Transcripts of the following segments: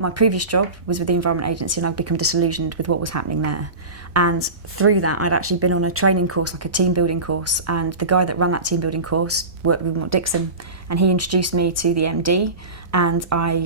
My previous job was with the Environment Agency and I'd become disillusioned with what was happening there. And through that, I'd actually been on a training course, like a team building course, and the guy that ran that team building course worked with Wilmot Dixon, and he introduced me to the MD, and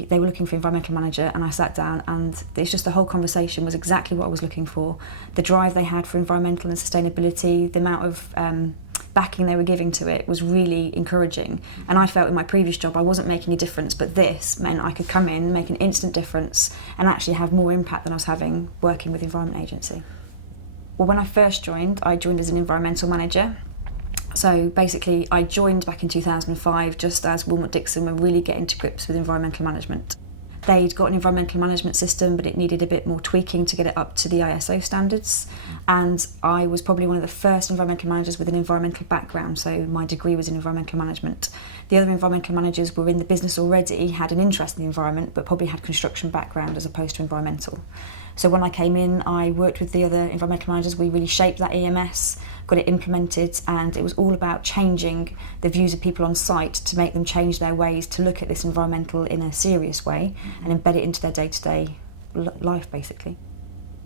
they were looking for an environmental manager, and I sat down, and it's just the whole conversation was exactly what I was looking for. The drive they had for environmental and sustainability, the amount of backing they were giving to it was really encouraging. And I felt in my previous job I wasn't making a difference, but this meant I could come in, make an instant difference, and actually have more impact than I was having working with the Environment Agency. Well, when I first joined, I joined as an environmental manager. So basically, I joined back in 2005 just as Wilmot Dixon were really getting to grips with environmental management. They'd got an environmental management system, but it needed a bit more tweaking to get it up to the ISO standards. And I was probably one of the first environmental managers with an environmental background, so my degree was in environmental management. The other environmental managers were in the business already, had an interest in the environment, but probably had construction background as opposed to environmental. So when I came in, I worked with the other environmental managers. We really shaped that EMS, got it implemented, and it was all about changing the views of people on site to make them change their ways to look at this environmental in a serious way and embed it into their day-to-day life, basically.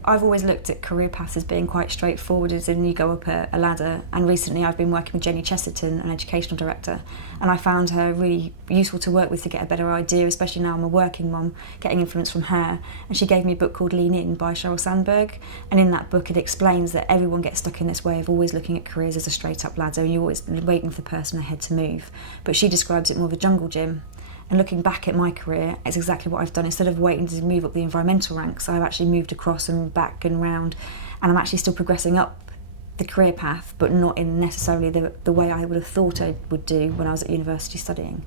I've always looked at career paths as being quite straightforward, as in you go up a ladder, and recently I've been working with Jenny Chesterton, an educational director, and I found her really useful to work with to get a better idea, especially now I'm a working mum, getting influence from her. And she gave me a book called Lean In by Sheryl Sandberg, and in that book it explains that everyone gets stuck in this way of always looking at careers as a straight up ladder and you're always waiting for the person ahead to move. But she describes it more of a jungle gym. And looking back at my career, it's exactly what I've done. Instead of waiting to move up the environmental ranks, I've actually moved across and back and round, and I'm actually still progressing up the career path, but not in necessarily the way I would have thought I would do when I was at university studying.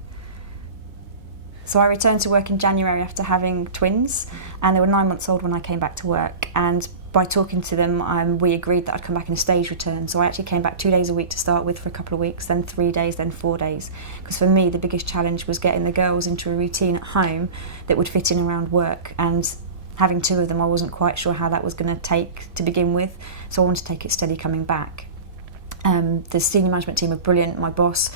So I returned to work in January after having twins, and they were 9 months old when I came back to work. And by talking to them, we agreed that I'd come back in a staged return. So I actually came back 2 days a week to start with for a couple of weeks, then 3 days, then 4 days. Because for me, the biggest challenge was getting the girls into a routine at home that would fit in around work. And having two of them, I wasn't quite sure how that was going to take to begin with. So I wanted to take it steady coming back. The senior management team were brilliant. My boss,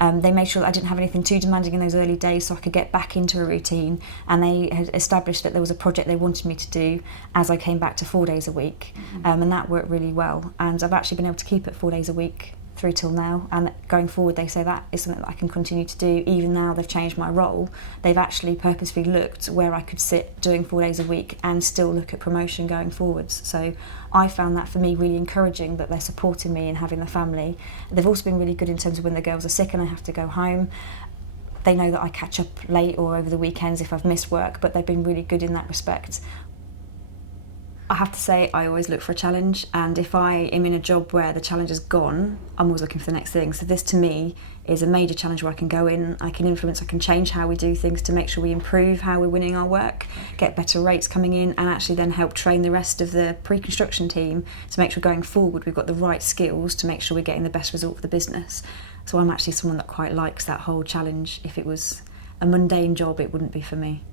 they made sure that I didn't have anything too demanding in those early days so I could get back into a routine, and they had established that there was a project they wanted me to do as I came back to 4 days a week, and that worked really well, and I've actually been able to keep it 4 days a week through till now, and going forward they say that is something that I can continue to do. Even now they've changed my role, they've actually purposefully looked where I could sit doing 4 days a week and still look at promotion going forwards. So I found that for me really encouraging, that they're supporting me in having the family. They've also been really good in terms of when the girls are sick and I have to go home. They know that I catch up late or over the weekends if I've missed work, but they've been really good in that respect. I have to say I always look for a challenge, and if I am in a job where the challenge is gone, I'm always looking for the next thing. So this to me is a major challenge where I can go in, I can influence, I can change how we do things to make sure we improve how we're winning our work, get better rates coming in, and actually then help train the rest of the pre-construction team to make sure going forward we've got the right skills to make sure we're getting the best result for the business. So I'm actually someone that quite likes that whole challenge. If it was a mundane job, it wouldn't be for me.